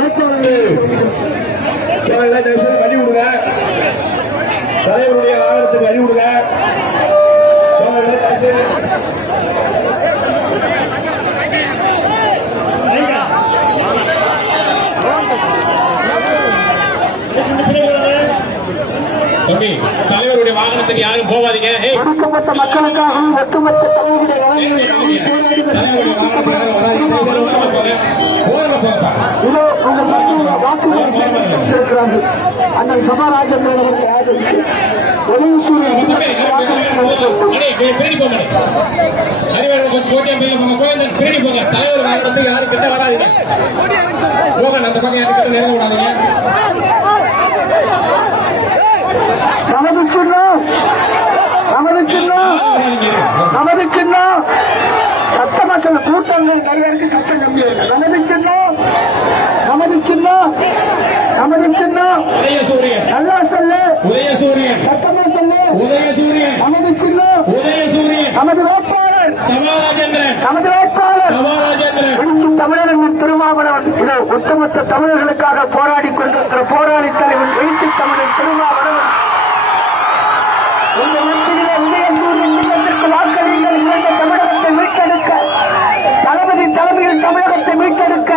தலைவருடைய வாகனத்துக்கு வழி விடுங்க. தலைவருடைய வாகனத்துக்கு யாரும் போவாதீங்க. ஒடுக்கப்பட்ட மக்களுக்காகவும் ஒட்டுமொத்த அண்ணன் சபாராஜேந்திரன் அவர்கள் தலைவர் வாகனத்துக்கு யாரும் கிட்ட வராதீங்க. போகணும் அந்த பக்கம் யாரும் கிட்ட நெருங்க விடாதீங்க. நமது சின்னம் நமது சின்னம் நமது சின்னம் சட்டமன்ற கூட்டங்கள் தலைவருக்கு சட்டம் நம்பியது. நமது சின்னம் நமது சின்னம் நமது சின்னம் உதயசூரியன். நல்லா சொல்லு. உதயசூரியன். சட்டமா சொல்லு. உதயசூரியன். நமது சின்னம் உதயசூரியன். நமது வேட்பாளர் சபாராஜேந்திரன். நமது வேட்பாளர் சபாராஜேந்திரன். வெளிச்சம் தமிழர்கள் திருமாவளவன். ஒட்டுமொத்த தமிழர்களுக்காக போராடி கொண்டிருக்கிற போராளி தலைவன் வெளிச்சம் தமிழர் திருமாவளவன் இந்த மத்தியிலே உதயசூரியன் இல்லத்திற்கு வாக்களிங்கள். இணைந்த தமிழகத்தை மீட்டெடுக்க தளபதி தலைமையில் தமிழகத்தை மீட்டெடுக்க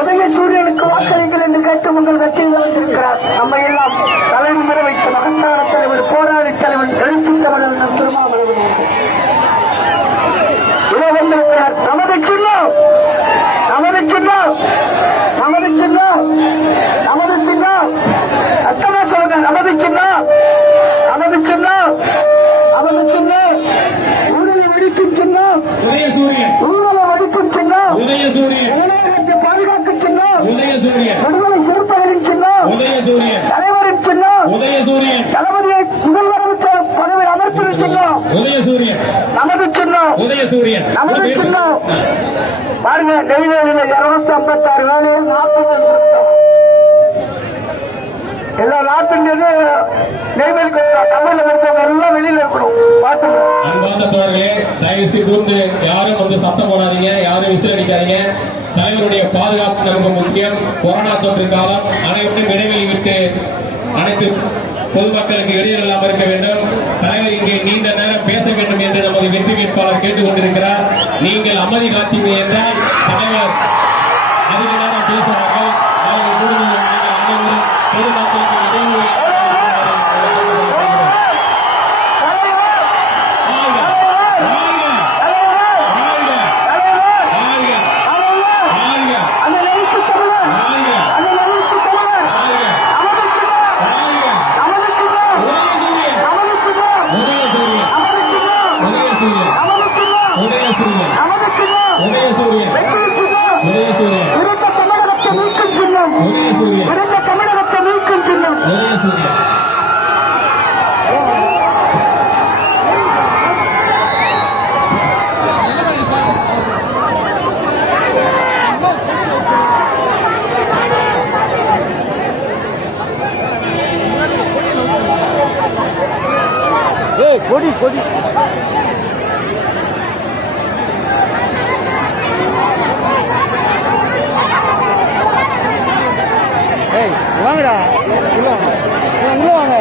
உதயசூரியனுக்கு வாக்களிங்கள் என்று கேட்டு உங்கள் கட்சியில் வந்திருக்கிறார். நம்ம எல்லாம் தலைமுறை வைத்த மகத்தான தலைவர் போராளி தலைவன் எழுச்சி தமிழர் நம் திருமாவளவன் இதை வந்திருக்கிறார். நமது சின்னம் நமது சின்னம் நமது சின்னம் நமது சின்னம் உதயசூரியன் நமது சின்னம் உதயசூரியன் நமது சின்னம் பாருங்க. நெய்வேலியில 256 வேலையில் 40 எல்லா நாட்டுங்கிறது நெய்வேலிக்கு தமிழ்ல படிச்சவங்க எல்லாம் வெளியில இருக்கணும். பாத்துங்க. அன்பார்ந்த தோழர்களே, தயவு செய்து யாரும் வந்து சத்தம் போடாதீங்க, யாரும் விசில் அடிக்காதீங்க. தலைவருடைய பாதுகாப்பு நமக்கு முக்கியம். கொரோனா தொற்று காலம், அனைவரும் இடைவெளி விட்டு அனைத்து பொதுமக்களுக்கு இடையூறு இல்லாமல் இருக்க வேண்டும். தலைவர் இங்கே நீண்ட நேரம் பேச வேண்டும் என்று நமது வெற்றி வேட்பாளர் கேட்டுக் கொண்டிருக்கிறார். நீங்கள் அமைதி காத்தீங்க என்றால் தலைவர் அதிக நேரம் பேசுவார்கள். அவர்கள் கூடுதல் நீங்கள் அனைவரும் பொதுமக்களுக்கு இடையூறு கொடி கொடி வாங்கடா உள்ள வாங்க.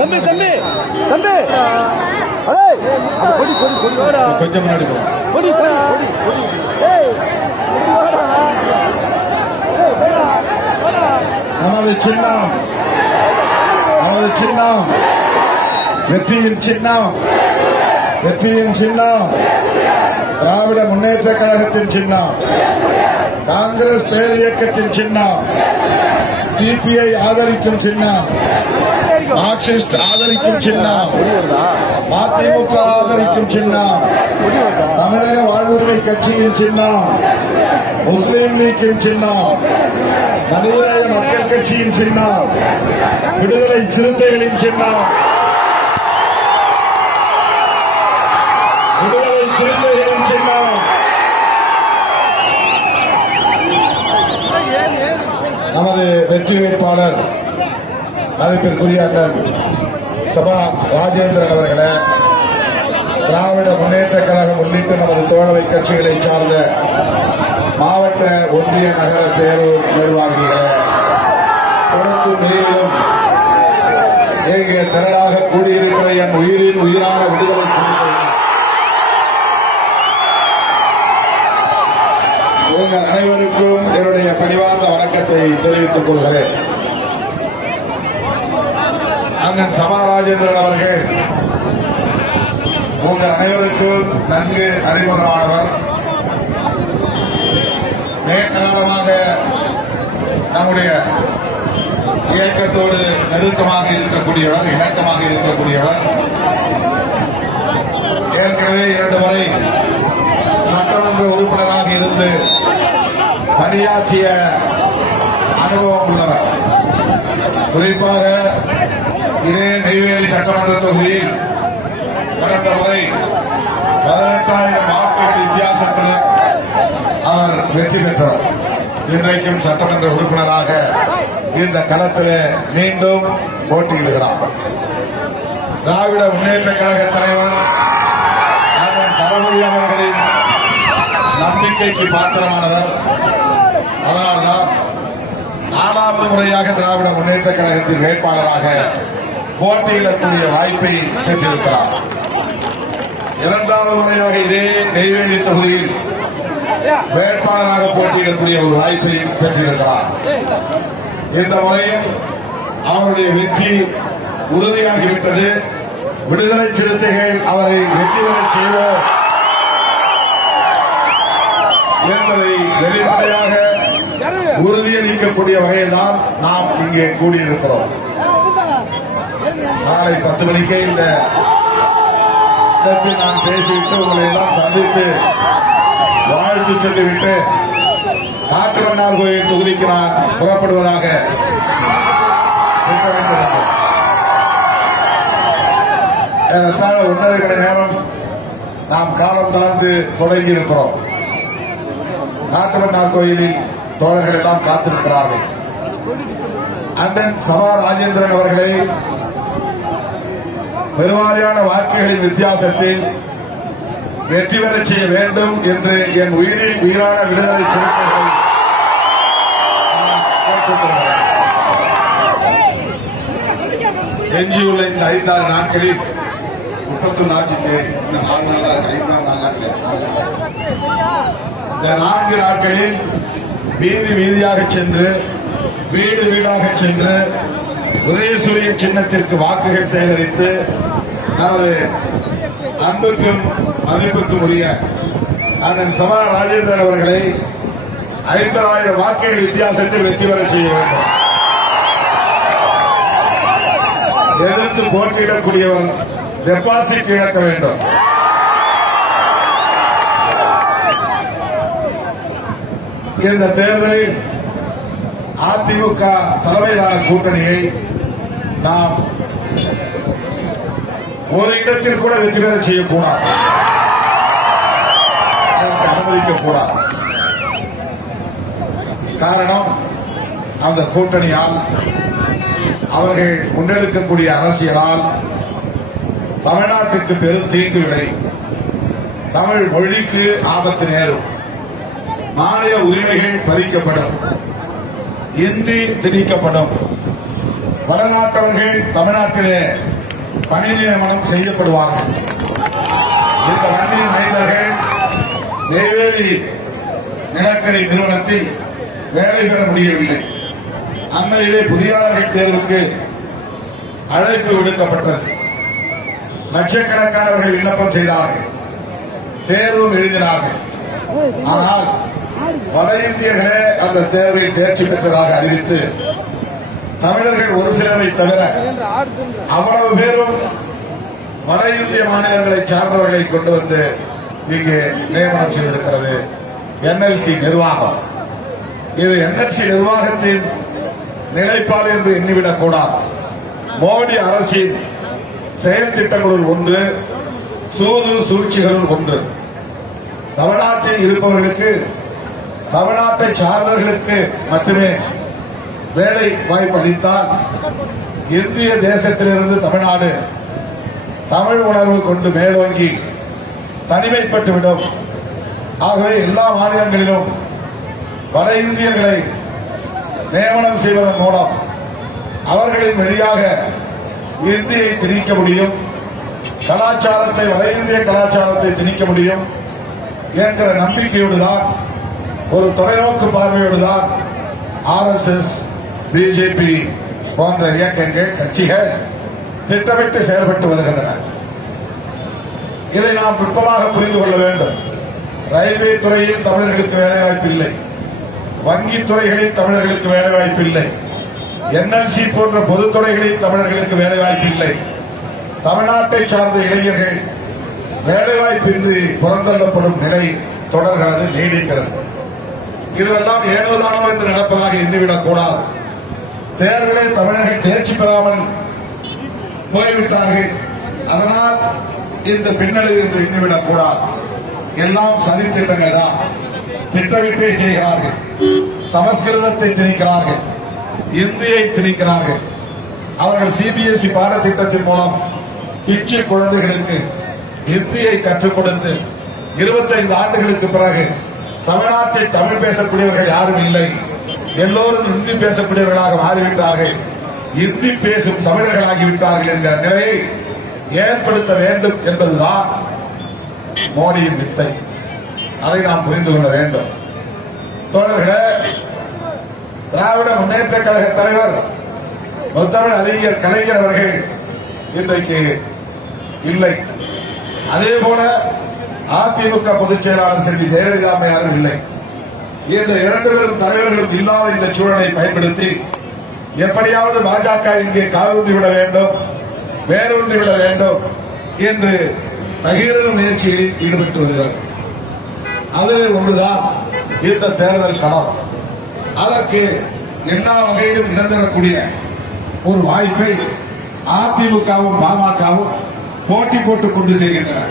தம்பி தம்பி தம்பி கொடி கொடி கொடி கொஞ்சம் முன்னாடி கொடி கொடி கொடி நமது சின்னம் நமது சின்னம் வெற்றியின் சின்னம் வெற்றியின் சின்னம் திராவிட முன்னேற்ற கழகத்தின் சின்னம் காங்கிரஸ் பேர் இயக்கத்தின் சின்னம் சிபிஐ ஆதரிக்கும் சின்னம் மார்க்சிஸ்ட் ஆதரிக்கும் சின்னம் மதிமுக ஆதரிக்கும் சின்னம் தமிழக வாழ்வுரிமை கட்சியின் சின்னம் முஸ்லீம் லீக்கின் சின்னம் மனிதநேய மக்கள் கட்சியின் சின்னம் விடுதலை சிறுத்தைகளின் சின்னம் விடுதலை சிறுத்தைகளின் சின்னம் நமது வெற்றி வேட்பாளர் மதிப்பிற்குரிய அண்ணன் சபா ராஜேந்திரன் அவர்களே, திராவிட முன்னேற்ற கழகம் உள்ளிட்ட நமது தோழமை கட்சிகளை சார்ந்த மாவட்ட ஒன்றிய நகர பேரூர் நிர்வாகிகளை தொடர்ந்து நிலையிலும் இங்கே திரளாக கூடியிருக்கிற என் உயிரின் உயிரான விடுதலை சிறுத்தைகள் உங்கள் அனைவருக்கும் என்னுடைய பணிவார்ந்த வணக்கத்தை தெரிவித்துக் கொள்கிறேன். அண்ணன் சபா ராஜேந்திரன் அவர்கள் உங்கள் அனைவருக்கும் நன்கு அறிமுகமானவர். நேற்காலமாக நம்முடைய இயக்கத்தோடு நெருக்கமாக இருக்கக்கூடியவர், இணக்கமாக இருக்கக்கூடியவர். ஏற்கனவே 2 முறை சட்டமன்ற உறுப்பினராக இருந்து பணியாற்றிய அனுபவம் உள்ளவர். குறிப்பாக இதே நெய்வேலி சட்டமன்ற தொகுதியில் கடந்த முறை 18,000 வாக்குகள் வித்தியாசத்தில் அவர் வெற்றி பெற்றவர். இன்றைக்கும் சட்டமன்ற உறுப்பினராக இந்த களத்தில் மீண்டும் போட்டியிடுகிறார். திராவிட முன்னேற்ற கழக தலைவர் அண்ணன் தளபதி அவர்களின் நம்பிக்கைக்கு பாத்திரமானவர். அதனால்தான் 4வது முறையாக திராவிட முன்னேற்ற கழகத்தின் வேட்பாளராக போட்டியிடக்கூடிய வாய்ப்பை பெற்றிருக்கிறார். 2வது முறையாக இதே நெய்வேலி தொகுதியில் வேட்பாளராக போட்டியிடக்கூடிய ஒரு வாய்ப்பை பெற்றிருக்கிறார். இந்த முறையும் அவருடைய வெற்றி உறுதியாகிவிட்டது. விடுதலை சிறுத்தைகள் அவரை வெற்றி பெற செய்வோம் என்பதை வெளிப்படையாக உறுதியளிக்கக்கூடிய வகையில் தான் நாம் இங்கே கூடியிருக்கிறோம். நாளை 10 மணிக்கே இந்த இடத்தில் நான் பேசிவிட்டு உங்களை எல்லாம் சந்தித்து வாழ்த்து சொல்லிவிட்டு காட்டுமன்னார் கோயில் தொகுதிக்கு நான் புறப்படுவதாக ஏறத்தாழ 1.5 மணி நேரம் நாம் காலம் தாழ்ந்து தொடங்கி இருக்கிறோம். காட்டுமன்னார் கோயிலில் தோழர்கள் எல்லாம் காத்திருக்கிறார்கள். அண்ணன் சபா ராஜேந்திரன் அவர்களை பெருவாரியான வாக்குகளின் வித்தியாசத்தில் வெற்றி பெறச் செய்ய வேண்டும் என்று என் உயிரின் உயிரான விடுதலை சிறுத்தைகள் எஞ்சியுள்ள இந்த 5-6 நாட்களில் 31 ஆட்சி தேதி இந்த 4 நாளாக 5-6 நாட்கள் இந்த 4 நாட்களில் வீதி வீதியாக சென்று வீடு வீடாக சென்று உதயசூரியன் சின்னத்திற்கு வாக்குகள் சேகரித்து நமது அன்புக்கும் மதிப்புக்கும் உரிய அண்ணன் சபா ராஜேந்திரன் அவர்களை 50,000 வாக்குகள் வித்தியாசத்தில் வெற்றி பெற செய்ய வேண்டும். எதிர்த்து போட்டியிடக்கூடியவன் டெபாசிட் இழக்க வேண்டும். இந்த தேர்தலில் அதிமுக தலைமையிலான கூட்டணியை நாம் ஒரு இடத்தில் கூட வெற்றி பெற செய்யக்கூடாது, அதற்கு அனுமதிக்கக்கூடாது. காரணம், அந்த கூட்டணியால் அவர்கள் முன்னெடுக்கக்கூடிய அரசியலால் தமிழ்நாட்டுக்கு பெரும் தீங்கு விளையும். தமிழ் மொழிக்கு ஆபத்து நேரும். மாநில உரிமைகள் பறிக்கப்படும். இந்தி திணிக்கப்படும். வடநாட்டவர்கள் தமிழ்நாட்டிலே பணி நியமனம் செய்யப்படுவார்கள். இந்த மண்ணின் மைந்தர்கள் நெய்வேலி நிலக்கரி நிறுவனத்தில் வேலை பெற முடியவில்லை. அண்மையிலே பொறியாளர்கள் தேர்வுக்கு அழைப்பு விடுக்கப்பட்டது. லட்சக்கணக்கானவர்கள் விண்ணப்பம் செய்தார்கள், தேர்வும் எழுதினார்கள். ஆனால் வட இந்தியர்களே அந்த தேர்வில் தேர்ச்சி பெற்றதாக அறிவித்து தமிழர்கள் ஒரு சிலரை தவிர அவ்வளவு பேரும் வட இந்திய மாநிலங்களை சார்ந்தவர்களை கொண்டு வந்து இங்கே நியமனம் செய்திருக்கிறது என்எல்சி நிர்வாகம். இது என்எல்சி நிர்வாகத்தின் நிலைப்பாடு என்று எண்ணிவிடக் கூடாது. மோடி அரசின் செயல் திட்டங்களுள் ஒன்று, சூது சூழ்ச்சிகளுள் ஒன்று. தமிழ்நாட்டில் இருப்பவர்களுக்கு, தமிழ்நாட்டை சார்ந்தவர்களுக்கு மட்டுமே வேலை வாய்ப்பு அளித்தால் இந்திய தேசத்திலிருந்து தமிழ்நாடு தமிழ் உணர்வு கொண்டு மேலோங்கி தனிமைப்பட்டுவிடும். ஆகவே எல்லா மாநிலங்களிலும் வட இந்தியர்களை நியமனம் செய்வதன் மூலம் அவர்களின் வழியாக இந்தியை திணிக்க முடியும், கலாச்சாரத்தை, வட இந்திய கலாச்சாரத்தை திணிக்க முடியும் என்கிற நம்பிக்கையோடுதான், ஒரு தொலைநோக்கு பார்வையோடுதான் RSS, பிஜேபி போன்ற இயக்கங்கள், கட்சிகள் திட்டமிட்டு செயல்பட்டு வருகின்றன. இதை நாம் நுட்பமாக புரிந்து கொள்ள வேண்டும். ரயில்வே துறையில் தமிழர்களுக்கு வேலைவாய்ப்பு இல்லை, வங்கித் துறைகளில் தமிழர்களுக்கு வேலைவாய்ப்பு இல்லை, என்எல்சி போன்ற பொதுத்துறைகளில் தமிழர்களுக்கு வேலைவாய்ப்பு இல்லை. தமிழ்நாட்டை சார்ந்த இளைஞர்கள் வேலைவாய்ப்பின்றி புறந்தள்ளப்படும் நிலை தொடர்கிறது, நீடிக்கிறது. இதுவெல்லாம் ஏனோதானோ என்று நடப்பதாக எண்ணிவிடக் கூடாது. தேர்தலில் தமிழர்கள் தேர்ச்சி பெறாமல் போய்விட்டார்கள், அதனால் இந்த பின்னடைவு என்று எண்ணிவிடக் கூடாது. எல்லாம் சதி திட்டங்கள் தான். திட்டமிட்டே செய்கிறார்கள். சமஸ்கிருதத்தை திணிக்கிறார்கள், இந்தியை திணிக்கிறார்கள். அவர்கள் சிபிஎஸ்இ பாடத்திட்டத்தின் மூலம் பிச்சை குழந்தைகளுக்கு இந்தியை கற்றுக் கொடுத்து 25 ஆண்டுகளுக்கு பிறகு தமிழ்நாட்டில் தமிழ் பேசக்கூடியவர்கள் யாரும் இல்லை, எல்லோரும் இந்தி பேசக்கூடியவர்களாக மாறிவிட்டார்கள், இந்தி பேசும் தமிழர்களாகிவிட்டார்கள் என்கிற நிலையை ஏற்படுத்த வேண்டும் என்பதுதான் மோடியின் வித்தை. அதை நாம் புரிந்து கொள்ள வேண்டும். தோழர்களே, திராவிட முன்னேற்ற கழக தலைவர் முத்தமிழ் அறிஞர் கலைஞர் அவர்கள் இன்றைக்கு இல்லை. அதேபோல அதிமுக பொதுச் செயலாளர் செல்வி ஜெயலலிதா அம்மையாரும் இல்லை. இந்த இரண்டு பேரும் தலைவர்களும் இல்லாத இந்த சூழலை பயன்படுத்தி எப்படியாவது பாஜக இங்கே காலூன்றி விட வேண்டும், வேரூன்றி விட வேண்டும் என்று பகிரங்க முயற்சியில் ஈடுபட்டு வருகிறார். அதில் ஒன்றுதான் இந்த தேர்தல் களம். அதற்கு எல்லா வகையிலும் இழந்திடக்கூடிய ஒரு வாய்ப்பை அதிமுகவும் பாமகவும் போட்டி போட்டுக் கொண்டு செய்கின்றன.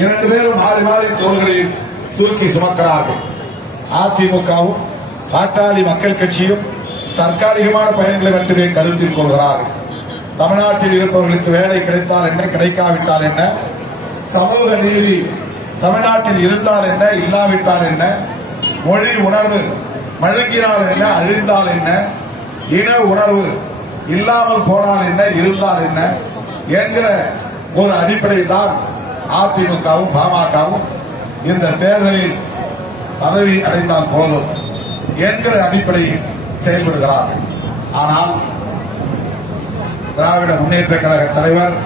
இரண்டு பேரும் மாறி மாறி தோள்களில் தூக்கி சுமக்கிறார்கள். அதிமுகவும் பாட்டாளி மக்கள் கட்சியும் தற்காலிகமான பயன்களை மட்டுமே கருத்தில் கொள்கிறார்கள். தமிழ்நாட்டில் இருப்பவர்களுக்கு வேலை கிடைத்தால் என்ன, கிடைக்காவிட்டால் என்ன, சமூக நீதி தமிழ்நாட்டில் இருந்தால் என்ன, இல்லாவிட்டால் என்ன, மொழி உணர்வு மழுங்கினால் என்ன, அழிந்தால் என்ன, இன உணர்வு இல்லாமல் போனால் என்ன, இருந்தால் என்ன என்கிற ஒரு அடிப்படையில் தான் அதிமுகவும் பாமகவும் இந்த தேர்தலில் பதவி அடைந்தால் போதும் என்கிற அடிப்படையில் செயல்படுகிறார்கள். ஆனால் திராவிட முன்னேற்ற கழக தலைவர்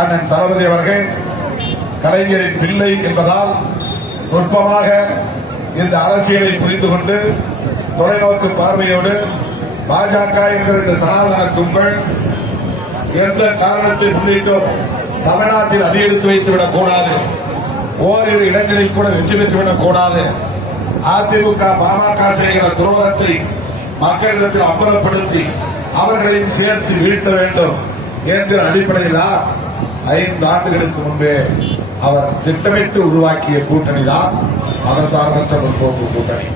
அண்ணன் தளபதி அவர்கள் கலைஞரின் பிள்ளை என்பதால் நுட்பமாக இந்த அரசியலை புரிந்து கொண்டு தொலைநோக்கு பார்வையோடு பாஜக என்கிற இந்த சனாதன கும்பல் எந்த காரணத்தை முன்னிட்டும் தமிழ்நாட்டில் அடியெடுத்து வைத்துவிடக் கூடாது, ஓரிரு இடங்களில் கூட வெற்றி பெற்றுவிடக் கூடாது, அதிமுக பாமக செய்கிற துரோகத்தை மக்களிடத்தில் அம்பலப்படுத்தி அவர்களையும் சேர்த்து வீழ்த்த வேண்டும் என்கிற அடிப்படையில் 5 ஆண்டுகளுக்கு முன்பே அவர் திட்டமிட்டு உருவாக்கிய கூட்டணி தான் மதசார்பற்ற முற்போக்கு கூட்டணி.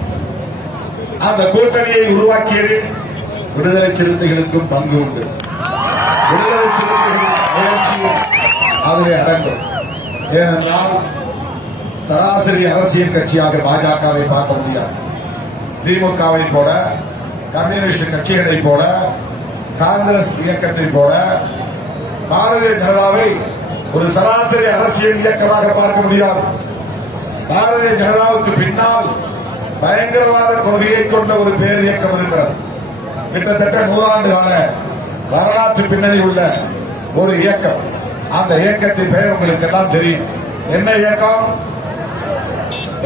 அந்த கூட்டணியை உருவாக்கியதில் விடுதலை சிறுத்தைகளுக்கும் பங்கு உண்டு. விடுதலை சிறுத்தைகளின் முயற்சியும் அதிலே அடங்கும். ஏனென்றால் சராசரி அரசியல் கட்சியாக பாஜகவை பார்க்க முடியாது. திமுகவை போல, கம்யூனிஸ்ட் கட்சிகளை போல, காங்கிரஸ் இயக்கத்தை போல பாரதிய ஜனதாவை ஒரு சராசரி அரசியல் இயக்கமாக பார்க்க முடியாது. பாரதிய ஜனதாவுக்கு பின்னால் பயங்கரவாத கொள்கையை கொண்ட ஒரு பேர் இயக்கம் இருக்கிறது. கிட்டத்தட்ட 100 ஆண்டு கால வரலாற்று பின்னணி உள்ள ஒரு இயக்கம். அந்த இயக்கத்தின் பெயர் உங்களுக்கு எல்லாம் தெரியும். என்ன இயக்கம்?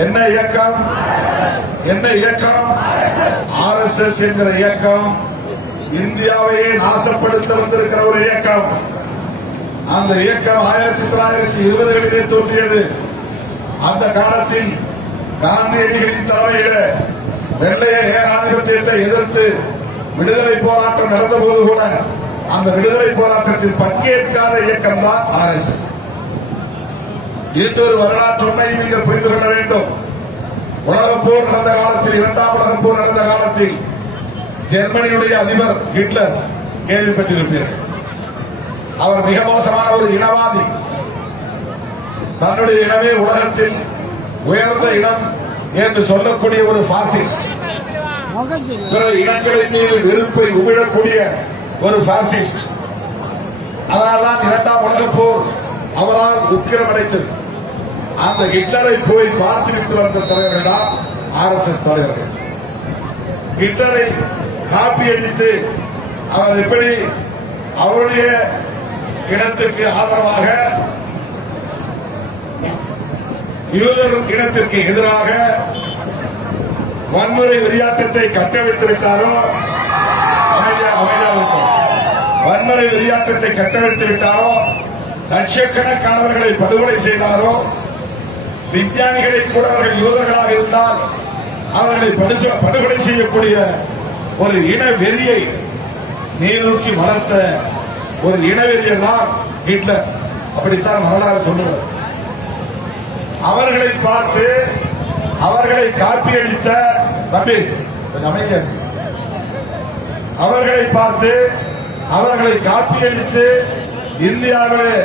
என்ன இயக்கம்? என்ன இயக்கம்? RSS என்கிற இயக்கம். இந்தியாவையே நாசப்படுத்த வந்திருக்கிற ஒரு இயக்கம். அந்த இயக்கம் 1920களிலே தோன்றியது. அந்த காலத்தில் காந்தியடிகளின் தலைமையில வெள்ளைய ஏகாதிபத்தியத்தை எதிர்த்து விடுதலை போராட்டம் நடந்தபோது கூட அந்த விடுதலை போராட்டத்தில் பங்கேற்காத இயக்கம் தான் RSS. இன்னொரு வரலாற்று உண்மையை நீங்கள் புரிந்து கொள்ள வேண்டும். உலகப் போர் நடந்த காலத்தில், 2ஆம் உலகப் போர் நடந்த காலத்தில் ஜெர்மனியுடைய அதிபர் ஹிட்லர் கேள்விப்பட்டிருப்பீர்கள். அவர் மிக மோசமான ஒரு இனவாதி. தன்னுடைய இனமே உலகத்தில் உயர்ந்த இனம் என்று சொல்லக்கூடிய ஒரு பாசிஸ்ட், பிற இனங்களின் மீது வெறுப்பை உமிழக்கூடிய ஒரு பாசிஸ்ட். அதனால்தான் 2ஆம் உலகப் போர் அவரால் உக்கிரமடைந்தது. அந்த ஹிட்லரை போய் பார்த்துவிட்டு வந்த தலைவர்கள் தான் RSS தலைவர்கள். ஹிட்லரை காப்பி அடித்து அவர் எப்படி அவருடைய இனத்திற்கு ஆதரவாக, யூதர் இனத்திற்கு எதிராக வன்முறை வெறியாட்டத்தை கட்டவிழ்த்து விட்டாரோ, வன்முறை வெறியாட்டத்தை கட்டவிழ்த்து விட்டாரோ, லட்சக்கணக்கானவர்களை படுகொலை செய்தாரோ, விஞ்ஞானிகளை கூட அவர்கள் யூதர்களாக இருந்தால் அவர்களை படுகொலை செய்யக்கூடிய ஒரு இன வெறியை நீர்நோக்கி வளர்த்த ஒரு இனவெறியர் தான் ஹிட்லர். அப்படித்தான் வரலாறு சொல்லுவது. அவர்களை பார்த்து அவர்களை காப்பியடித்த தம்பி அமைச்சர், அவர்களை பார்த்து அவர்களை காப்பியடித்து இந்தியாவிலே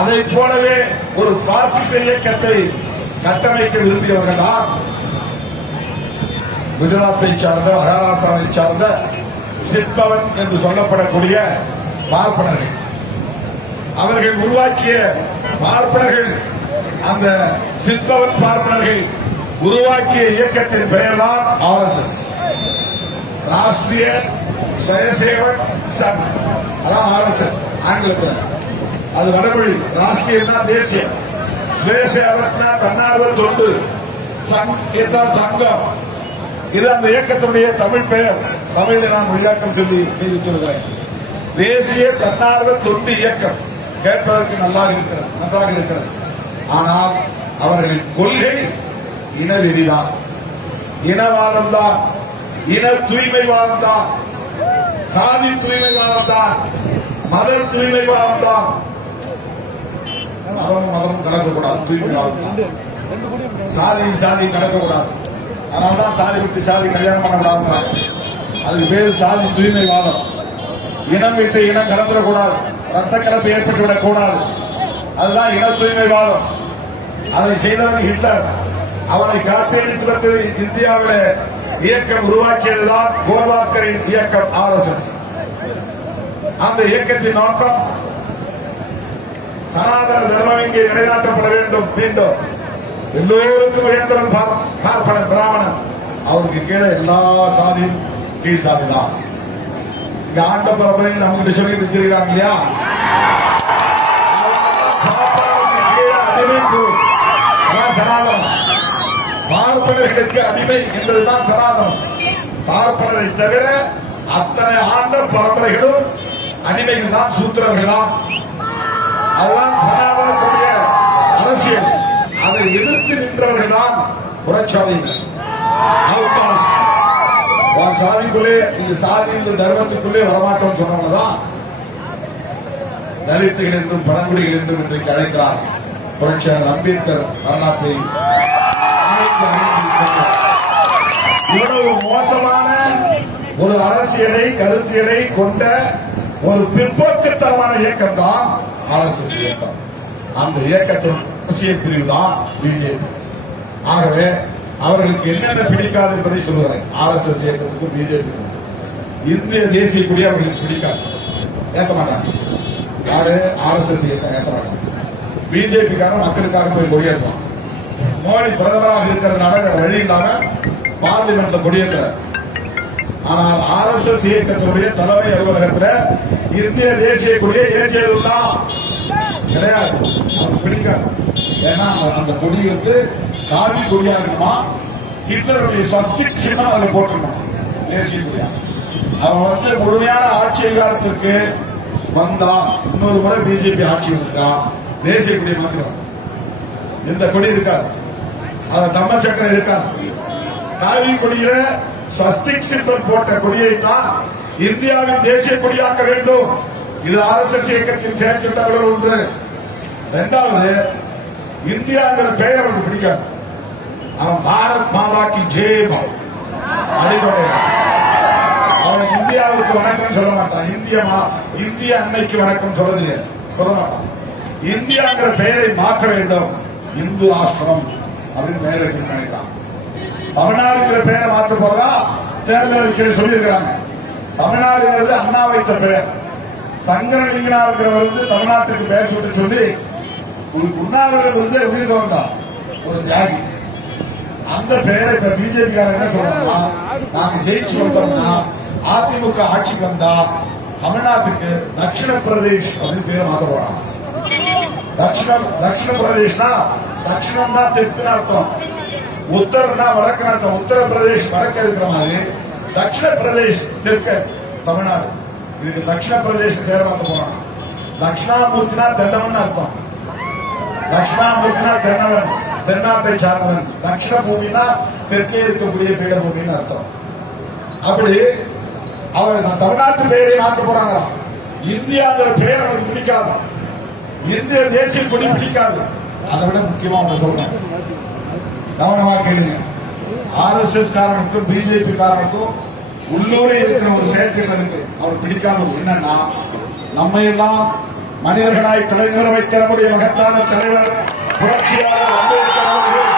அதை போலவே ஒரு பாசிச இயக்கத்தை கட்டமைக்க விரும்பியவர்கள் தான் குஜராத்தை சார்ந்த, மகாராஷ்டிராவை சார்ந்த சிற்பவன் என்று சொல்லப்படக்கூடிய பார்ப்பனர்கள். அவர்கள் உருவாக்கிய பார்ப்பனர்கள், அந்த சிற்பவன் பார்ப்பனர்கள் உருவாக்கிய இயக்கத்தின் பெயர்தான் RSS, ராஷ்டிரிய ஸ்வயசேவக் சங். அதான் RSS ஆங்கிலத்தில். அது வடமொழி. ராஷ்டிரியம்னா தேசிய, ஸ்வயசேவக்னா தன்னார்வ தொண்டு, சங் என்றால் சங்கம். இது அந்த இயக்கத்தினுடைய தமிழ் பெயர். தமிழில் நான் மொழியாக்கம் சொல்லி சொல்கிறேன். தேசிய தன்னார்வ தொண்டு இயக்கம். கேட்பதற்கு நன்றாக இருக்கிறது. ஆனால் அவர்களின் கொள்கை இனவெறிதான், இனவாதம் தான், இன தூய்மைவாதம் தான், சாதி தூய்மைவாதம் தான், மத தூய்மைவாதம் தான். மதமும் கலக்கக்கூடாது, தூய்மைவாதம் தான். சாதி கலக்கக்கூடாது. அதனால்தான் சாதி விட்டு சாதி கல்யாணம் பண்ணக்கூடாது. அதுக்கு பேர் சாதி தூய்மைவாதம். இனம் விட்டு இனம் கலந்துடக்கூடாது, ரத்த கலப்பு ஏற்பட்டுவிடக் கூடாது. அதுதான் இன தூய்மைவாதம். அதை செய்தவன் ஹிட்லர். அவனை காப்பீடு வந்து இந்தியாவில் இயக்கம் உருவாக்கியதுதான் கோல்வாக்கரின் இயக்கம் RSS. அந்த இயக்கத்தின் நோக்கம் சனாதன தர்மம் இங்கே நிலைநாட்டப்பட வேண்டும். மீண்டும் எல்லோருக்கும் உயர்ந்தவன் பார்ப்பனன் பிராமணன். அவருக்கு கீழே எல்லா சாதியும் கீழ் சாதி தான். இங்க ஆண்ட பரம்பரையில் நம்ம சொல்லிட்டு இருக்கிறாங்க இல்லையா? சனாதனம் பார்ப்பனர்களுக்கு அடிமை என்பதுதான் சனாதனம். பார்ப்பனரை தவிர அத்தனை ஆண்ட பரம்பரைகளும் அடிமைகள் தான், சூத்திரர்கள் தான். அதுதான் சனாதனத்துடைய அரசியல். அதை எதிர்த்து நின்றவர்கள் தான் புறச்சாதிகள். சாதிக்குள்ளே இந்த சாதி இந்த தர்மத்துக்குள்ளே வரமாட்டோம் சொன்னவங்கதான் தலித்துகள் என்றும் பழங்குடிகள் என்றும் இன்றைக்கு அழைக்கிறார். புரட்சியாளர் அம்பேத்கர் வரலாற்றை இவ்வளவு மோசமான ஒரு அரசியலை கருத்தியலை கொண்ட ஒரு பிற்போக்குத்தனமான இயக்கம் தான் RSS இயக்கம். அந்த இயக்கத்தின் அரசியல் பிரிவு தான் பிஜேபி. ஆகவே அவர்களுக்கு என்னென்ன பிடிக்காது என்பதை சொல்லுகிறேன். RSS இயக்கத்துக்கும் பிஜேபிக்கும் இந்திய தேசிய கொடி அவர்களுக்கு பிடிக்காது, ஏற்க மாட்டாங்க. யாரு? RSS இயக்கம் ஏற்க மாட்டாங்க. பிஜேபிக்காக மக்களுக்காக போய் கொடியேற்றுவான். மோடி பிரதமராக இருக்கிறதுனால வழி இல்லாம பார்லிமெண்ட்ல கொடியேற்றார். ஆனால் RSS இயக்கத்தினுடைய தலைமை அலுவலகத்தில் இந்திய தேசிய கொடியை ஏற்றியதுதான் கிடையாது. அவருக்கு பிடிக்காது. ஏன்னா அந்த கொடிகளுக்கு காவி கொடியா இருக்குமா, ஹிட்லருடைய ஸ்வஸ்திக் சின்னம் அதை போட்டிருக்கணும் தேசிய கொடியா. அவன் முழுமையான ஆட்சி அதிகாரத்திற்கு வந்தான். இன்னொரு முறை பிஜேபி ஆட்சி வந்தான், தேசிய கொடியை மாத்திரம் இந்த கொடி இருக்காது, அது தம்ம சக்கரம் இருக்காது. காவி கொடியில ஸ்வஸ்திக் சிம்பல் போட்ட கொடியை தான் இந்தியாவின் தேசிய கொடியாக்க வேண்டும். இது RSS இயக்கத்தின் செயற்திட்டங்கள் ஒன்று. இரண்டாவது, இந்தியாங்கிற பெயர் அவனுக்கு பிடிக்காது. அவன் பாரத் மாதாக்கு ஜெய் அடித்தொடை. அவன் இந்தியாவுக்கு வணக்கம் சொல்ல மாட்டான். இந்திய அன்னைக்கு வணக்கம் சொல்ல மாட்டான். இந்தியாங்கிற பெயரை மாற்ற வேண்டும், இந்து ராஷ்டிரம் அப்படின்னு பெயரை நினைக்கிறான். தமிழ்நாடுங்கிற பெயரை மாற்ற போறதா தேர்தல் அறிக்கையில் சொல்லியிருக்கிறாங்க. தமிழ்நாடுங்கிறது அண்ணா வைத்த பெயர். சங்கரலிங்கனார் தமிழ்நாட்டுக்கு பெயர் சொல்லி உண்ணாவிரதர் உயிர் வந்தார் ஒரு தியாகி. அந்த பெயரை இப்ப பிஜேபி என்ன சொல்றாங்கன்னா, நாங்க ஜெயிச்சு வந்தோம்னா அதிமுக ஆட்சிக்கு வந்தா தமிழ்நாட்டுக்கு தட்சிண பிரதேஷ் அப்படின்னு பேரை மாத்த போறாங்க. தட்சிண பிரதேஷ்னா தட்சிணம் தான் தெற்கு அர்த்தம், உத்தரனா வடக்கு அர்த்தம். உத்தரப்பிரதேஷ் வடக்கு இருக்கிற மாதிரி தட்சிண பிரதேஷ் தெற்கு தமிழ்நாடு. இதுக்கு தட்சிண பிரதேஷ் பேர் மாத்த போறாங்க. தட்சிணாமூர்த்தினா தென்னவன் அர்த்தம். தட்சிணாமூர்த்தினா தென்னவன், தென்னாட்டை சார்ந்தவன். தட்சிண பூமினா தெற்கே இருக்கக்கூடிய பீடபூமின்னு அர்த்தம். அப்படி அவர் தமிழ்நாட்டு பெயரை மாற்ற போறாங்க. இந்தியாங்கிற பெயர் அவருக்கு பிடிக்காது, இந்திய தேசிய கொடி பிடிக்காது. அதை விட முக்கியமா அவங்க சொல்றேன், கவனமா கேளுங்க. RSS காரனுக்கும் பிஜேபி காரனுக்கும் உள்ளூரில் இருக்கிற ஒரு செயற்திட்டம் இருக்கு. அவர் பிடிக்காத என்னன்னா, நம்ம எல்லாம் மனிதர்களாய் தலைமுறை வைத்த நம்முடைய மகத்தான தலைவர் புரட்சியாளர் அம்பேத்கர் அவர்கள்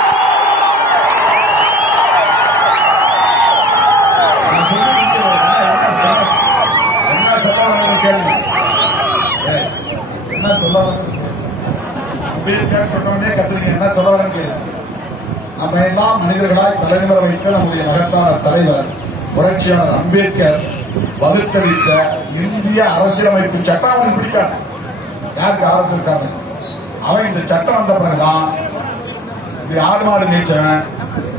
என்ன சொல்ல கேளுங்க. என்ன சொல்ல அம்பேத்கர் சொன்னே கத்துறீங்க, என்ன சொல்ல வரேன்னு கேளுங்க. நம்ம எல்லாம் மனிதர்களாய் தலைமுறை வைத்த நம்முடைய மகத்தான தலைவர் புரட்சியாளர் அம்பேத்கர் வகுத்தளித்த இந்திய அரசியலமைப்பு சட்டம் அவனுக்கு பிடிக்காது. யாருக்கு? RSS காரன். அவன் இந்த சட்டம் வந்த பிறகுதான் ஆடு மாடு மேய்ச்சவன்,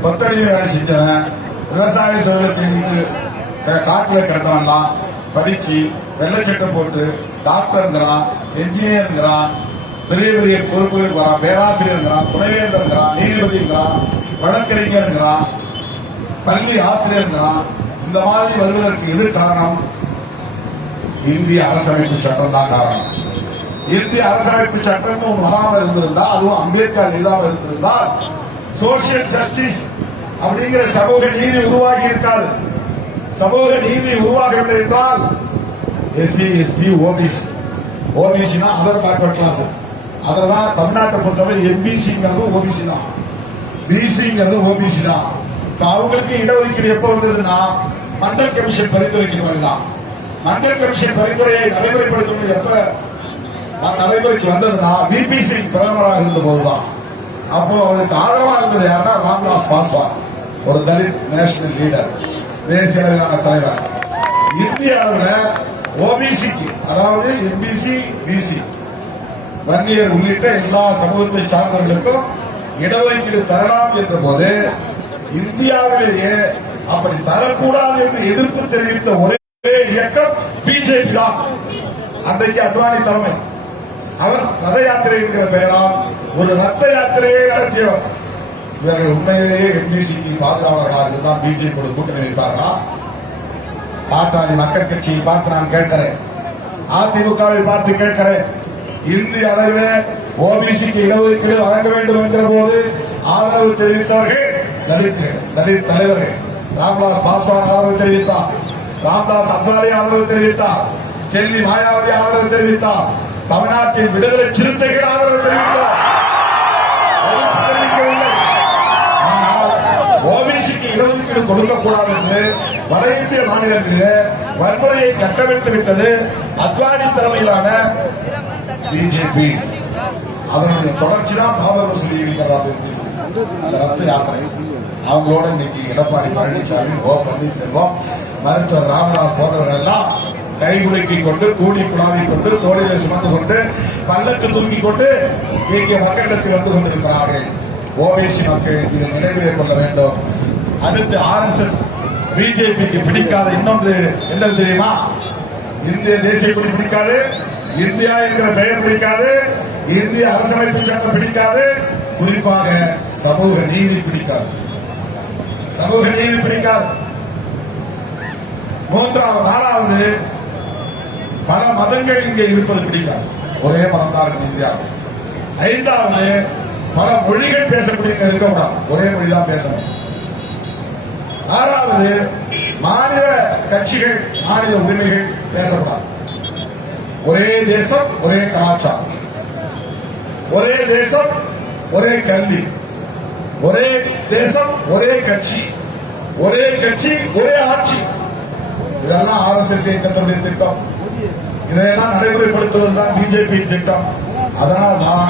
கொத்தடிமை வேலை செஞ்சவன், விவசாய தொழிலை செஞ்சுட்டு காட்டுல கிடந்தவன்லாம் படிச்சு வெள்ளச்சட்டம் போட்டு டாக்டர்ங்கிறான், என்ஜினியருங்கிறான், பெரிய பெரிய பொறுப்புகளுக்கு வரான், பேராசிரியருங்கிறான், துணைவேந்தருங்கிறான், நீதிபதிங்கிறான், வழக்கறிஞருங்கிறான், பள்ளி ஆசிரியருங்கிறான். இந்த மாதிரி வருவதற்கு எது காரணம்? இந்திய அரசமைப்பு சட்டம் தான் காரணம். இந்திய அரசமைப்பு சட்டம் வராமல் இருந்திருந்தா, அதுவும் அம்பேத்கர் இல்லாமல் இருந்திருந்தால் சோசியல் ஜஸ்டிஸ் அப்படிங்கிற சமூக நீதி உருவாகி இருக்காது. சமூக நீதி உருவாகவில்லை என்றால் எஸ்சி, எஸ்டி, ஓபிசி, ஓபிசினா அதர் பேக்வர்ட் கிளாஸ், அததான் தமிழ்நாட்டை பொறுத்தவரை எம்பிசிங்கிறது ஓபிசி தான், பிசிங்கிறது ஓபிசி தான். அவங்களுக்கு இடஒதுக்கீடு எப்ப வந்ததுன்னா மண்டல் கமிஷன் பரிந்துரைக்கும் தான். மண்டல் கமிஷன் பரிந்துரையை நடைமுறைப்படுத்தும் எப்ப நடைமுறைக்கு வந்ததுன்னா பிபிசி பிரதமராக இருந்த போதுதான். அப்போ அவருக்கு ஆதரவா இருந்தது யாருன்னா ராம்விலாஸ் பாஸ்வான், ஒரு தலித் நேஷனல் லீடர், தேசிய அளவிலான தலைவர். இந்திய அளவில் ஓபிசிக்கு, அதாவது எம்பிசி, பிசி, வன்னியர் உள்ளிட்ட எல்லா சமூகத்தை சார்ந்தவர்களுக்கும் இடஒதுக்கீடு தரலாம் என்ற போது இந்தியாவிலேயே அப்படி தரக்கூடாது என்று எதிர்ப்பு தெரிவித்த ஒரே இயக்கம் பிஜேபி தான். அன்றைக்கு அத்வானி தலைமை, அவர் ரத யாத்திரை என்கிற பெயரால் ஒரு ரத்த யாத்திரையை நடத்தியவர். இவர்கள் உண்மையிலேயே எம்பிசிக்கு பாதுகாவலர்களாக இருந்தால் பிஜேபி கூட்டணி வைப்பார்களா? பாட்டாளி மக்கள் கட்சியை பார்த்து நான் கேட்கிறேன், அதிமுகவை பார்த்து கேட்கிறேன். இந்திய அளவில் ஓபிசிக்கு இடஒதுக்கீடு வழங்க வேண்டும் என்கிற போது ஆதரவு தெரிவித்தவர்கள் தலித் தலைவர்கள். ராம்விலாஸ் பாஸ்வான் ஆதரவு தெரிவித்தார், ராம்தாஸ் அத்வானி ஆதரவு தெரிவித்தார், செல்வி மாயாவதி ஆதரவு தெரிவித்தார், தமிழ்நாட்டின் விடுதலை சிறுத்தைகள் ஆதரவு தெரிவித்தார். தெரிவிக்கவில்லை. ஆனால் ஓபிசிக்கு இடஒதுக்கீடு கொடுக்கக்கூடாது என்று வட இந்திய மாநிலங்களிலே வன்முறையை கட்டமைத்து விட்டது அத்வானி தலைமையிலான பிஜேபி. அதனுடைய தொடர்ச்சி தான் பாபர் மசூதி அந்த ரத்த யாத்திரை. அவங்களோட இன்னைக்கு எடப்பாடி பழனிசாமி, ஓ பன்னீர்செல்வம், மருத்துவர் ராமதாஸ் போன்றவர்கள் எல்லாம் கைகுலுக்கிக் கொண்டு, கூடி குழாவிக் கொண்டு, தோளிலே சுமந்து கொண்டு, பல்லக்கு தூக்கிக் கொண்டு இங்கே மக்களிடத்தில் வந்து கொண்டிருக்கிறார்கள். ஓபிசி மக்கள் இதை நினைவிலே கொள்ள வேண்டும். அடுத்து RSS பிஜேபிக்கு பிடிக்காத இன்னொன்று என்ன தெரியுமா? இந்திய தேசிய கொடி பிடிக்காது, இந்தியா என்கிற பெயர் பிடிக்காது, இந்திய அரசமைப்பு சட்டம் பிடிக்காது, குறிப்பாக சமூக நீதி பிடிக்காது. சமூக நீதி பிடிக்காது. நாலாவது பல மதங்கள் இங்கே இருப்பது பிடிக்காது. ஒரே மதம் தான் இந்தியா. ஐந்தாவது பல மொழிகள் பேசக்கூடிய இருக்கக்கூடாது, ஒரே மொழிதான் பேசணும். ஆறாவது மாநில கட்சிகள், மாநில உரிமைகள் பேசக்கூடாது. ஒரே தேசம், ஒரே கலாச்சாரம், ஒரே தேசம், ஒரே கல்வி, ஒரே தேசம், ஒரே கட்சி, ஒரே கட்சி, ஒரே ஆட்சி. இதெல்லாம் RSS இயக்கத்தினுடைய திட்டம். இதையெல்லாம் நடைமுறைப்படுத்துவதுதான் பிஜேபி திட்டம். அதனால்தான்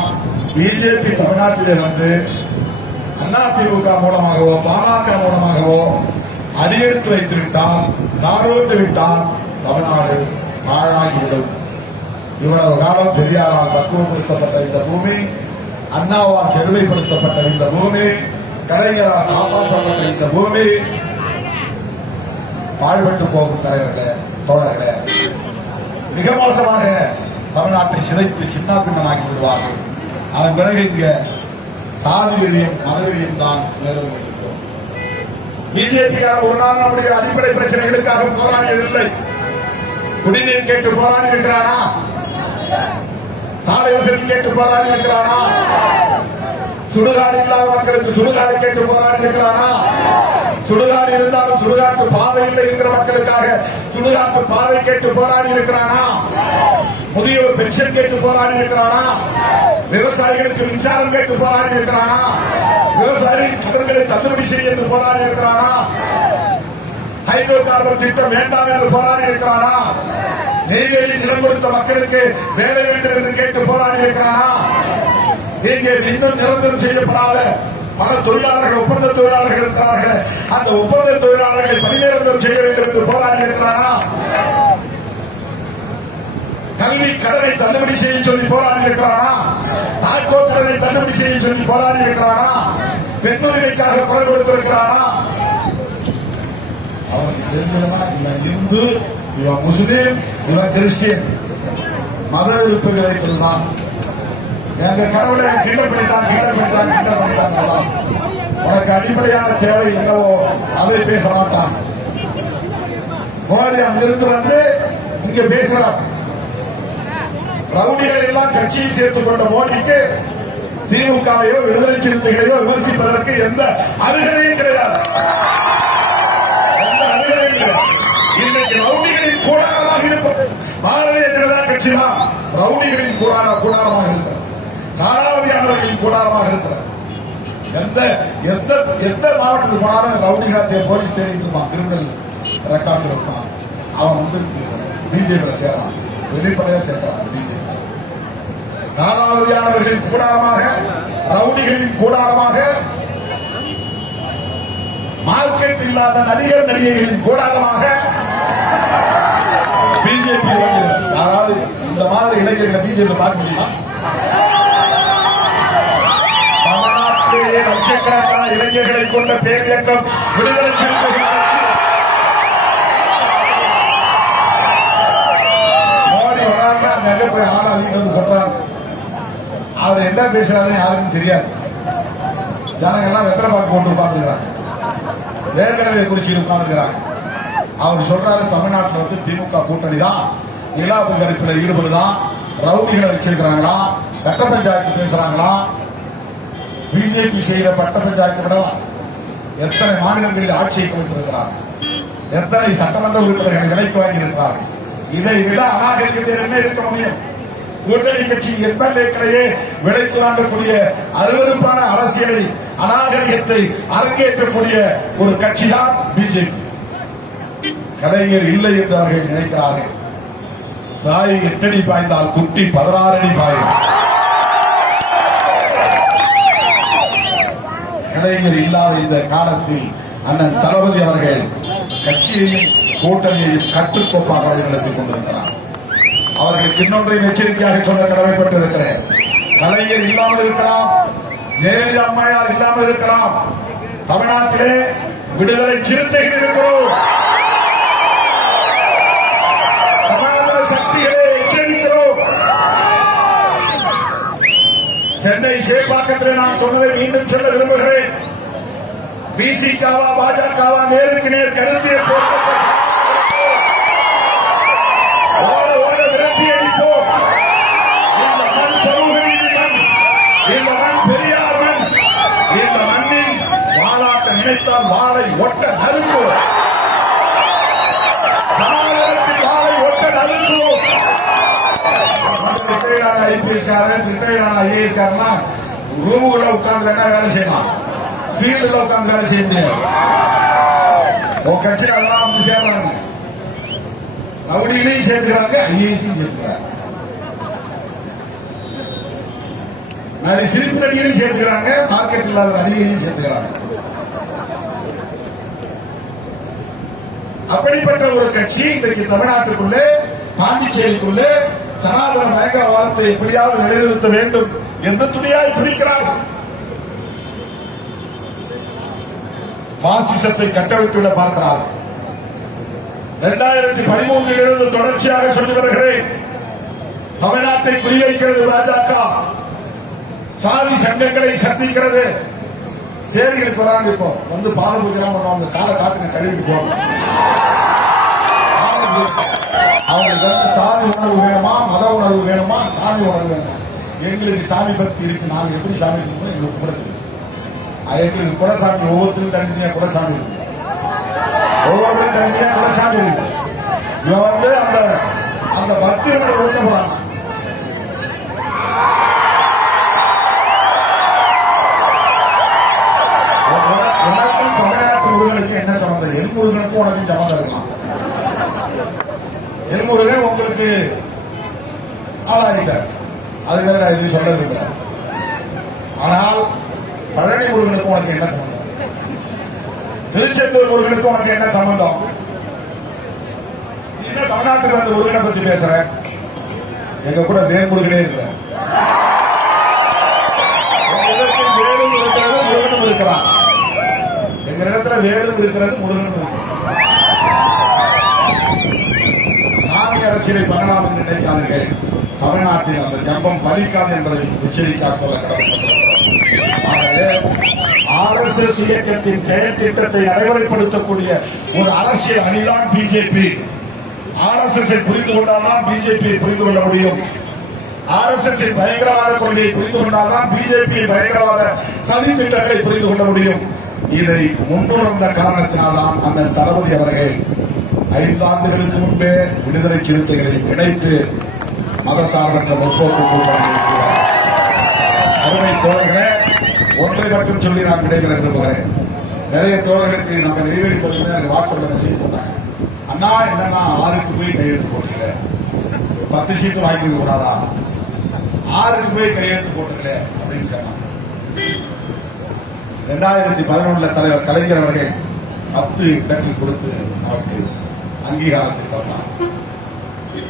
பிஜேபி தமிழ்நாட்டிலே வந்து அதிமுக மூலமாகவோ பாமக மூலமாகவோ அடியெடுத்து வைத்து விட்டால், காரோட்டு விட்டால் தமிழ்நாடு பாழாகிவிடும். இவ்வளவு காலம் பெரியாரால் பக்குவப்படுத்தப்பட்ட இந்த பூமி, அண்ணாவால் செழுமைப்படுத்தப்பட்ட இந்த பூமி, கலைஞரால் காப்பாற்றப்பட்ட இந்த பூமி பாழ்பட்டு போகும் தலைவர்களே, தோழர்களே. மிக மோசமாக தமிழ்நாட்டை சிதைத்து சின்ன பின்னமாக்கி விடுவார்கள். அதன் பிறகு இங்க சாதி வெறியும் மத வெறியும் தான் மேலும் வைக்கிறோம். பிஜேபிக்கான ஒரு நாள் நம்முடைய அடிப்படை பிரச்சனைகளுக்காக போராடியதில்லை. குடிநீர் கேட்டு போராடி இருக்கிறானா? சாலை வசதி கேட்டு போராடி இருக்கிறானா? சுடுகாடு இல்லாத மக்களுக்கு சுடுகாடு கேட்டு போராடி இருக்கிறானா? சுடுகாடு இருந்தாலும் சுடுகாட்டு பாதை இல்லை என்கிற மக்களுக்காக சுடுகாட்டு பாதை கேட்டு போராடி இருக்கிறானா? முதியோர் பென்ஷன் கேட்டு போராடி இருக்கிறானா? விவசாயிகளுக்கு மின்சாரம் கேட்டு போராடி இருக்கிறானா? விவசாயிகளின் கடன்களை தள்ளுபடி செய்ய என்று போராடி இருக்கிறானா? ஹைட்ரோ கார்பன் திட்டம் வேண்டாம் என்று போராடி இருக்கிறானா? நெய்வேலி நிலம் கொடுத்த மக்களுக்கு வேலை வேண்டும் என்று கேட்டு போராடி இருக்கிறானா? இங்கே இன்னும் நிரந்தரம் செய்யப்படாத பல தொழிலாளர்கள், ஒப்பந்த தொழிலாளர்கள் இருக்கிறார்கள். அந்த ஒப்பந்த தொழிலாளர்களை பணிநிரந்தரம் செய்ய வேண்டும் என்று போராடி இருக்கிறானா? கல்வி கடனை தள்ளுபடி செய்ய சொல்லி போராடி இருக்கிறானா? தாய்கோட் கடனை தள்ளுபடி செய்ய சொல்லி போராடி இருக்கிறானா? பெண்ணுரிமைக்காக குரல் கொடுத்திருக்கிறானா? தெரிஞ்சதுன்னா இவன் இந்து, இவன் முஸ்லீம், இவன் கிறிஸ்டியன், மத விருப்பங்களை தான் எங்க கடவுளை கிண்டல் பண்ணிட்டான். உனக்கு அடிப்படையான தேவை என்னவோ அதை பேச மாட்டான். மோடி அங்கிருந்து வந்து இங்க பேசுறார். ரவுடிகளை எல்லாம் கட்சியில் சேர்த்துக் கொண்ட மோடிக்கு திமுகவையோ விடுதலை சிறுத்தைகளையோ விமர்சிப்பதற்கு எந்த அருகதையும் கிடையாது. இன்னைக்கு ரவுடிகளின் கூடாரமாக இருப்பது பாரதிய ஜனதா கட்சி தான். ரவுடிகளின் கூடாரமாக இருக்கிறது, நாடாவதியானவர்களின் கூடாரமாக இருக்கிறது. எந்த மாவட்டத்துக்கு போனாலும் ரவுடிகள் போலீஸ் ஸ்டேஷன் இருப்பான், கிரிமினல் ரெக்கார்ட்ஸ் இருப்பான். அவன் வந்து பிஜேபி சேரான், வெளிப்படையா சேர்க்கிறான். பிஜேபி நாடாவதியானவர்களின் கூடாரமாக, ரவுடிகளின் கூடாரமாக, மார்க்கெட் இல்லாத நடிகர் நடிகைகளின் கூடாரமாக பிஜேபி. அதாவது இந்த மாதிரி இளைஞர்களை பிஜேபி பார்க்க முடியுமா? தமிழ்நாட்டிலேயே லட்சக்கணக்கான இளைஞர்களை கொண்ட பேர் இயக்கம் விடுதலை சிறுத்தைகள் மோடி வராங்க. அங்க போய் ஆள் அதிகம் கொண்டாங்க. அவர் என்ன பேசுறாருன்னு யாருக்கும் தெரியாது. ஜனங்க எல்லாம் வெத்தலை பாக்கு போட்டு உட்கார்ந்துருக்கிறாங்க, ஏற்கனவே குறிச்சியில் உட்கார்ந்துருக்கிறாங்க. அவர் சொல்றாரு தமிழ்நாட்டில் வந்து திமுக கூட்டணி தான் நிலாபகரிப்பில் ஈடுபடுதான், ரவுடிகளை வச்சிருக்கிறாங்களா, கட்ட பஞ்சாயத்து பேசுறாங்களா. பிஜேபி செய்யற பட்ட பஞ்சாயத்து விடவா எத்தனை மாநிலங்களில் ஆட்சியை கொண்டிருக்கிறார், எத்தனை சட்டமன்ற உறுப்பினர்கள் விலைக்கு வாங்கியிருக்கிறார்கள். இதை விட அநாகரிகத்தில் என்ன இருக்க முடியும்? கூட்டணி கட்சி எம்எல்ஏக்களையே விலைக்கு வாங்கக்கூடிய அருவருப்பான அரசியலை, அநாகரிகத்தை அரங்கேற்றக்கூடிய ஒரு கட்சி தான் பிஜேபி. கலைஞர் இல்லை என்று அவர்கள் நினைக்கிறார்கள். தாய் 8 அடி பாய்ந்தால் குட்டி 16 அடி பாயும். கலைஞர் இல்லாத இந்த காலத்தில் அண்ணன் தளபதி அவர்கள் கட்சியையும் கூட்டணியையும் கட்டுக்கோப்பாக வழிநடத்திக் கொண்டிருக்கிறார். அவர்களுக்கு இன்னொன்றை எச்சரிக்கையாக சொல்ல கடமைப்பட்டிருக்கிறேன். கலைஞர் இல்லாமல் இருக்கலாம், ஜெயலலிதா அம்மையார் இல்லாமல் இருக்கலாம், தமிழ்நாட்டிலே விடுதலை சிறுத்தைகள் இருக்கிறோம். சமாதான சக்திகளை எச்சரிக்கிறோம். சென்னை சேப்பாக்கத்தில் நான் சொன்னதை மீண்டும் சொல்ல விரும்புகிறேன். பிசிகாவா பாஜகவா நேருக்கு நேர் கருத்திய போராட்டம் விரட்டி அடிப்போம். இந்த மண் சமூக நீதி மண், இந்த மண் பெரியார் மண். இந்த மண்ணில் வாழாட்ட நினைத்தால் வாழை ஒட்ட நறுக்குவோம். சமாதானத்தில் வாழை ஒட்ட நறுக்குவோம். ரிட்டையர்டான ஐபிஎஸ் காரன், ரிட்டையர்டான ஐஏஎஸ் காரனா ரூமுக்குள்ள உட்கார்ந்து என்ன வேலை செய்யலாம்? ஃபீல்டுல உட்கார்ந்து வேலை செய்ய முடியாது. உன் கட்சியில எல்லாம் வந்து சேர்றாங்க, ரவுடிகளையும் சேர்த்துக்கிறாங்க, ஐஏஎஸையும் சேர்த்துக்கிறாங்க, சிரிப்பு நடிகரையும் சேர்த்துக்கிறாங்க, மார்க்கெட் இல்லாத நடிகரையும் சேர்த்துக்கிறாங்க. அப்படிப்பட்ட ஒரு கட்சி இன்றைக்கு தமிழ்நாட்டுக்குள்ளே, பாண்டிச்சேரிக்குள்ளே சனாதன பயங்கரவாதத்தை எப்படியாவது நிலைநிறுத்த வேண்டும் என்று துணியாய் பிடிக்கிறார்கள். பாசிசத்தை கட்டவிழ்த்துவிட பார்க்கிறார்கள். 2013 தொடர்ச்சியாக சொல்லி வருகிறேன். தமிழ்நாட்டை குறிவைக்கிறது பாஜக, சாதி சங்கங்களை சந்திக்கிறது. சேரிகளுக்கு வராங்க, இப்போ வந்து பாத பூஜை பண்ணுவாங்க, காலை காட்டுங்க கழுவிட்டு போவாங்க. அவங்களுக்கு வந்து சாதி உணர்வு வேணுமா, மத உணர்வு வேணுமா, சாமி உணர்வு வேணுமா? எங்களுக்கு சாமி பக்தி இருக்கு, நாங்க எப்படி சாமி இருக்கணும் எங்களுக்கு கூட தெரியும். எங்களுக்கு குலசாமி ஒவ்வொருத்தரும் தனித்தனியா குலசாமி இருக்கு, ஒவ்வொருத்தரும் தனித்தனியா குலசாமி இருக்கு. இவன் வந்து அந்த பக்திகளை ஒண்ணு போறாங்க. உனக்கும் தமிழ்நாட்டு முருகனுக்கு என்ன சம்பந்தம்? எல்முருகனுக்கும் உனக்கும் சம்பந்தம் இருக்கலாம். எல்முருகன் உங்களுக்கு ஆளாகிட்டார், அது வேற நான் எதுவும் சொல்ல விரும்புகிறேன். ஆனால் பழனி முருகனுக்கும் உனக்கு என்ன சம்பந்தம்? திருச்செந்தூர் முருகனுக்கும் உனக்கு என்ன சம்பந்தம்? என்ன தமிழ்நாட்டுக்கு அந்த முருகனை பற்றி பேசுறேன்? எங்க கூட வேல்முருகனே இருக்கிறார், வேலும் இருக்கிறது முருகனும் இருக்கிறான். எங்க இடத்துல வேலும் இருக்கிறது முருகனும் இருக்கிறான். அரசியலை பண்ணலாம் என்று நினைக்காதீர்கள். தமிழ்நாட்டில் அந்த ஜம்பம் பலிக்காது என்பதை எச்சரிக்கையாக சொல்ல கடமைப்பட்டிருக்கிறோம். RSS இயக்கத்தின் செயல் திட்டத்தை நடைமுறைப்படுத்தக்கூடிய ஒரு அரசியல் அணிதான் பிஜேபி. RSS புரிந்து கொண்டால்தான் பிஜேபியை புரிந்து கொள்ள முடியும். RSS பயங்கரவாத கொள்கையை புரிந்து கொண்டால்தான் பிஜேபி பயங்கரவாத சதி திட்டங்களை புரிந்து கொள்ள முடியும். இதை முன்னுணர்ந்த காரணத்தினால்தான் அந்த தளபதி அவர்கள் 5 ஆண்டுகளுக்கு முன்பே விடுதலை சிறுத்தைகளை இணைத்து மதசார்பற்ற முற்போக்கு கூட்டணி அருமை தோழர்களே, ஒன்றை மட்டும் சொல்லி நான் விடைபெற விரும்புகிறேன். நிறைய தோழர்களுக்கு நம்ம நெய்வேலி பகுதியில் வாட்ஸ்அப்ல மெசேஜ் போட்டாங்க. அண்ணா என்னன்னா 6க்கு போய் கையெழுத்து போட்டுக்கல, 10 சீட்டு வாங்கி கூடாதா, 6க்கு போய் கையெழுத்து போட்டுக்கல அப்படின்னு சொன்னாங்க. 2011 தலைவர் கலைஞர் அவர்கள் 10 இடங்கள் கொடுத்து நமக்கு அங்கீகாரத்தை தந்தார்.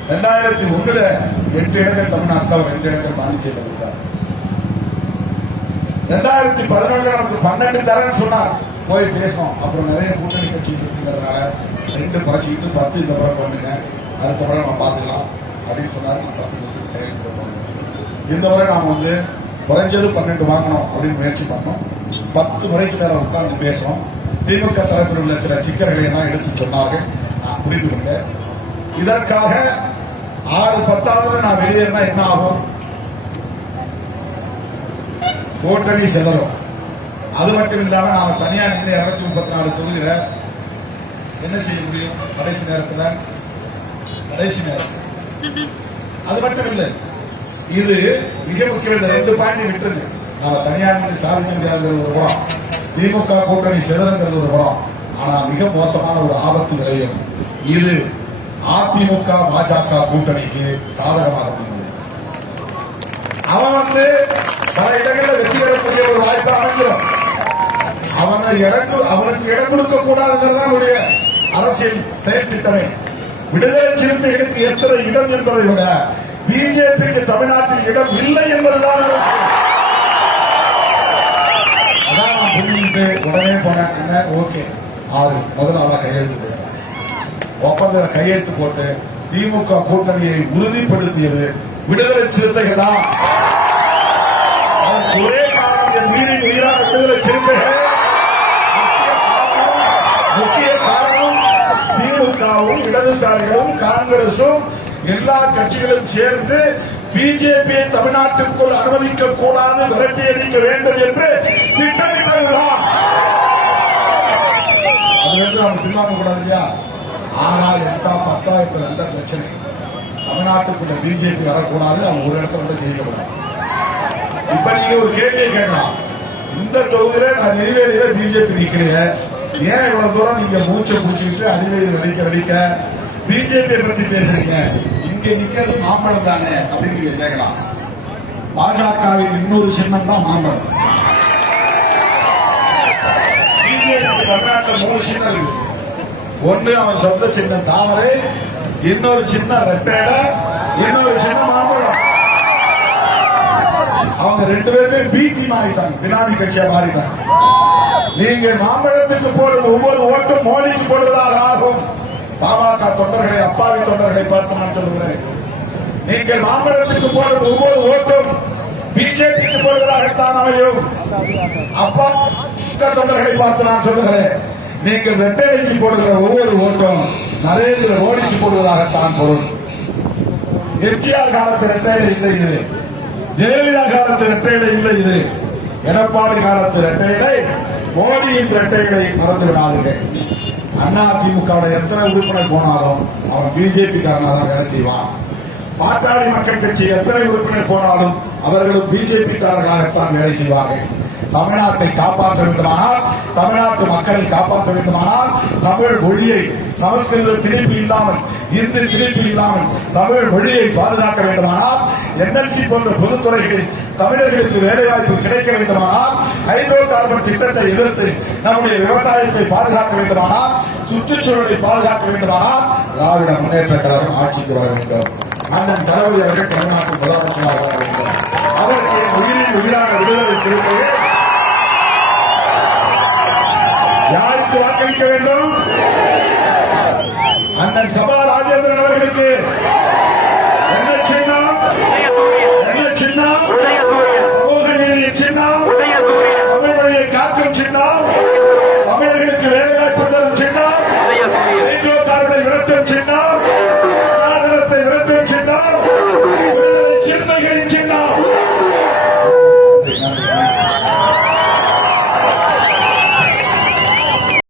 2001 8 இடங்கள் தமிழ்நாட்டில் 2 இடங்கள் பாண்டிச்சேரியில் கொடுத்தார். 2011 நமக்கு 12 தரேன்னு சொன்னார். போய் பேசணும். அப்புறம் நிறைய கூட்டணி கட்சி இருக்கிறதுனால 2 குறைச்சிக்கிட்டு 10 இந்த முறை பண்ணுங்க, அதுக்கப்புறம் நம்ம பார்த்துக்கலாம் அப்படின்னு சொன்னார். இந்த முறை நாம குறைஞ்சது 12 வாங்கணும் அப்படின்னு முயற்சி பண்ணோம். 10 முறைக்கு நேரம் உட்கார்ந்து பேசணும். திமுக தரப்பில் உள்ள சில சிக்கல்களை எல்லாம் எடுத்து சொன்னார்கள். நான் புரிந்து கொண்டேன். இதற்காக 6-10 நான் வெளியேறினா என்ன ஆகும்? கூட்டணி செதறும். அது மட்டும் இல்லாம நாம தனியா நின்று 234 தொகுதியில என்ன செய்ய முடியும்? கடைசி நேரத்தில் அது மட்டும் இல்லை, இது மிக முக்கியம். இந்த 2 பாயிண்ட் விட்டுருங்க. நாம தனியா நின்று சாதிக்க முடியாத ஒரு குணம், திமுக கூட்டணி செதறுங்கிறது ஒரு குணம். ஆனா மிக மோசமான ஒரு ஆபத்து விளையும். இது அதிமுக பாஜக கூட்டணிக்கு சாதகமாக முடியும். அவன் பல இடங்களில் வெற்றி பெறக்கூடிய ஒரு வாய்ப்பு அமைஞ்சிடும். அவனுக்கு இடம் கொடுக்க கூடாதுங்கிறது அவருடைய அரசியல் செயல் திட்டமே. விடுதலை சிறுத்தைகளுக்கு எத்தனை இடம் என்பதை விட பிஜேபிக்கு தமிழ்நாட்டில் இடம் இல்லை என்பதுதான் அரசியல். அதான் நான் புரிஞ்சுட்டு உடனே போனேன். ஓகே, 6 முதலாளர் கையெழுத்து போட்டார். ஒப்பந்தம் கையெழுத்து போட்டு திமுக கூட்டணியை உறுதிப்படுத்தியது விடுதலை சிறுத்தைகள் தான். ஒரே காரணம், என் வீரின் உயிரான விடுதலை சிறுத்தைகள். முக்கிய காரணம் திமுகவும் இடதுசாரிகளும் காங்கிரசும் எல்லா கட்சிகளும் சேர்ந்து பிஜேபியை தமிழ்நாட்டுக்குள் அனுமதிக்க கூடாது, விரட்டி அடிக்க வேண்டும் என்று திட்டமிட்டதுதான். அது நாம் பின்னாங்க கூடாது இல்லையா? 6 8 10 நல்ல பிரச்சனை. தமிழ்நாட்டுக்குள்ள பிஜேபி வரக்கூடாது, அவங்க ஒரு இடத்துல ஜெயிக்கக்கூடாது. இப்ப நீங்க ஒரு கேள்வியை கேட்கலாம். இந்த தொகுதியில நான் நெய்வேலியில பிஜேபி நிக்கிறேன், ஏன் இவ்வளவு தூரம் நீங்க மூச்சை பிடிச்சிக்கிட்டு அடிவேலி வெடிக்க பிஜேபியை பற்றி பேசுறீங்க? இங்க நிக்கிறது மாம்பழம் தானே அப்படின்னு நீங்க கேட்கலாம். பாஜகவின் இன்னொரு சின்னம் தான் மாம்பழம். பிஜேபி தமிழ்நாட்டில் 3 சின்னம் இருக்கு. ஒன்று அவன் சொந்த சின்னம் தாமரை, இன்னொரு சின்னம் ரெட்டை, இன்னொரு சின்னம் மாம்பழம். அவங்க 2 பேருமே பி டீம் ஆகிட்டாங்க, பினாமி கட்சியா மாறிட்டாங்க. நீங்க மாம்பழத்துக்கு போடும் ஒவ்வொரு ஓட்டும் மோடிக்கு போடுவதாக ஆகும். பாமக தொண்டர்களை, அப்பாவி தொண்டர்களை பார்த்து நான் சொல்லுகிறேன். நீங்கள் மாம்பழத்துக்கு போடும் ஒவ்வொரு ஓட்டும் பிஜேபிக்கு போடுவதாகத்தான் அமையும். அப்பா தொண்டர்களை பார்த்து நான் சொல்லுகிறேன். நீங்கள் ரெட்டைக்கு போடுகிற ஒவ்வொரு ஓட்டும் நரேந்திர மோடிக்கு போடுவதாகத்தான் பொருள். எம்ஜிஆர் காலத்து ரெட்டையில இல்லை இது, ஜெயலலிதா காலத்து ரெட்டையில இல்லை இது, எடப்பாடி காலத்து ரெட்டையிலை, மோடியின் ரெட்டைகளை மறந்துவிடாதீர்கள். அதிமுக எத்தனை உறுப்பினர் போனாலும் அவன் பிஜேபி காரனாக வேலை செய்வான். பாட்டாளி மக்கள் கட்சி எத்தனை உறுப்பினர் போனாலும் அவர்களும் பிஜேபி காரர்களாகத்தான் வேலை செய்வார்கள். தமிழ்நாட்டை காப்பாற்ற வேண்டுமானால், தமிழ்நாட்டு மக்களை காப்பாற்ற வேண்டுமானால், தமிழ் மொழியை சமஸ்கிருத திணிப்பு இல்லாமல், இந்தி திணிப்பு இல்லாமல் தமிழ் மொழியை பாதுகாக்க வேண்டுமானால், என்எல்சி போன்ற பொதுத்துறைகளில் தமிழர்களுக்கு வேலைவாய்ப்பு கிடைக்க வேண்டுமானால், ஹைட்ரோ கார்பன் திட்டத்தை எதிர்த்து நம்முடைய விவசாயத்தை பாதுகாக்க வேண்டுமானால், சுற்றுச்சூழலை பாதுகாக்க வேண்டுமானால் திராவிட முன்னேற்ற கழகம் ஆட்சிக்கு வர வேண்டும். அண்ணன் தளபதி அவர்கள் தமிழ்நாட்டின் முதலமைச்சராக வர வேண்டும். அதற்கு உயிரின் உயிரான விடுதலை சிறுத்தைகள் யாருக்கு வாக்களிக்க வேண்டும்? அண்ணன் சபா ராஜேந்திரன் அவர்களுக்கு